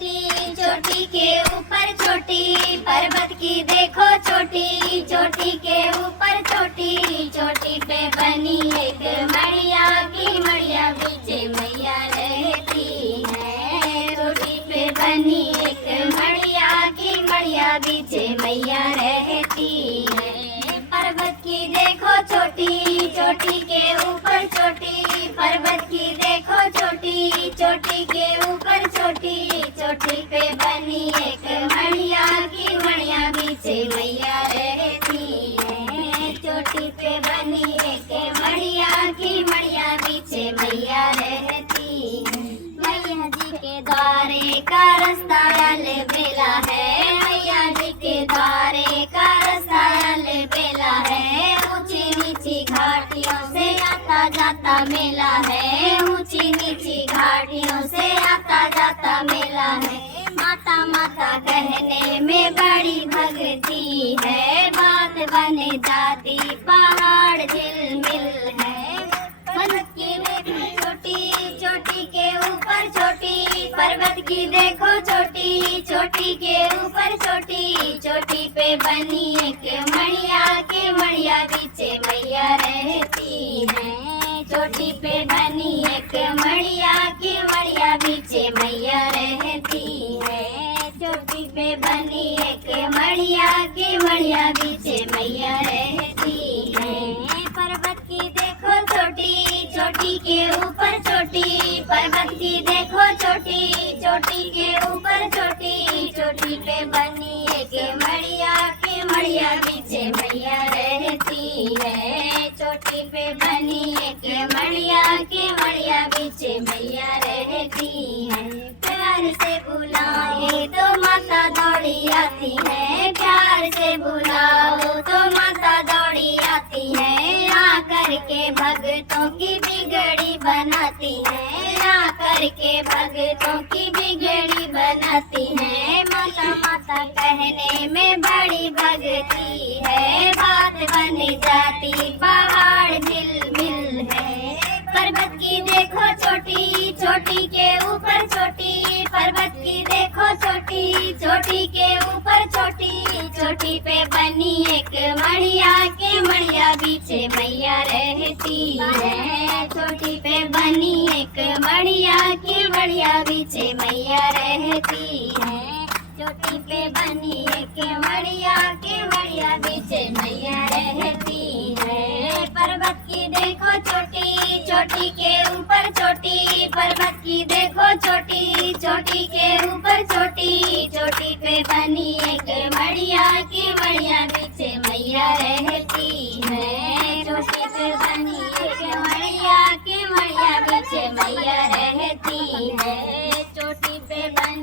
छोटी, चोटी के ऊपर छोटी, पर्वत की देखो चोटी, चोटी के ऊपर छोटी, चोटी पे बनी एक मड़िया की मड़िया बीच मैया रहती है। चोटी पे बनी एक मड़िया की मड़िया बीच मैया रहती है। पर्वत की देखो चोटी, चोटी के ऊपर छोटी, पर्वत की देखो चोटी, चोटी के ऊपर छोटी, चोटी पे बनी एक मड़िया की मड़िया बीच मैया रहती है। चोटी पे बनी एक मड़िया की मड़िया बीच मैया रहती है। मैया जी के द्वारे का रास्ता अल बेला है, मैया जी के द्वारे का रास्ता अल बेला है। ऊंची नीची घाटियों से आता जाता मेला है, ऊंची नीची घाटियों से आता जाता मेला है। माता माता कहने में बड़ी भक्ति है, बात बन जाती पहाड़ झिलमिल है। पर्वत की देखो छोटी, चोटी के ऊपर छोटी, पर्वत की देखो चोटी, चोटी के ऊपर छोटी, चोटी पे बनी एक मड़िया के मड़िया बीच मैया रहती है। चोटी पे बनी एक मड़िया की मड़िया बीच मैया रहती है। चोटी पे बनी एक मड़िया की मड़िया बीच मैया रहती है। पर्वत की देखो छोटी, चोटी के ऊपर छोटी, पर्वत की देखो चोटी, चोटी के ऊपर छोटी, चोटी पे बनी एक मड़िया की मड़िया बीच मैया रहती है। चोटी पे बनी एक मड़िया की मड़िया बीच मैया रहती है। प्यार से बुलाए तो माता दौड़ी आती है, प्यार से बुलाओ तो माता दौड़ी आती है। आकर के भक्तों की बिगड़ी बनाती है, आकर के भक्तों की बिगड़ी बनाती है। माता माता कहने में बड़ी भक्ति है, बात बन जाती पहाड़ झिलमिल है। पर्वत की देखो चोटी, चोटी के ऊपर छोटी, पर्वत की देखो चोटी, चोटी के ऊपर छोटी, चोटी पे बनी एक मड़िया के मड़िया बीच मैया रहती है। चोटी पे बनी एक मड़िया की मड़िया बीच मैया रहती है। चोटी पे बनी एक मड़िया की मड़िया बीच मैया रहती है। पर्वत की देखो चोटी, चोटी के ऊपर छोटी, पर्वत की देखो चोटी, चोटी के ऊपर छोटी, चोटी पे बनी एक मड़िया की मड़िया बीच मैया रहती है। चोटी पे बनी एक मड़िया की मड़िया बीच मैया रहती है। चोटी पे बनी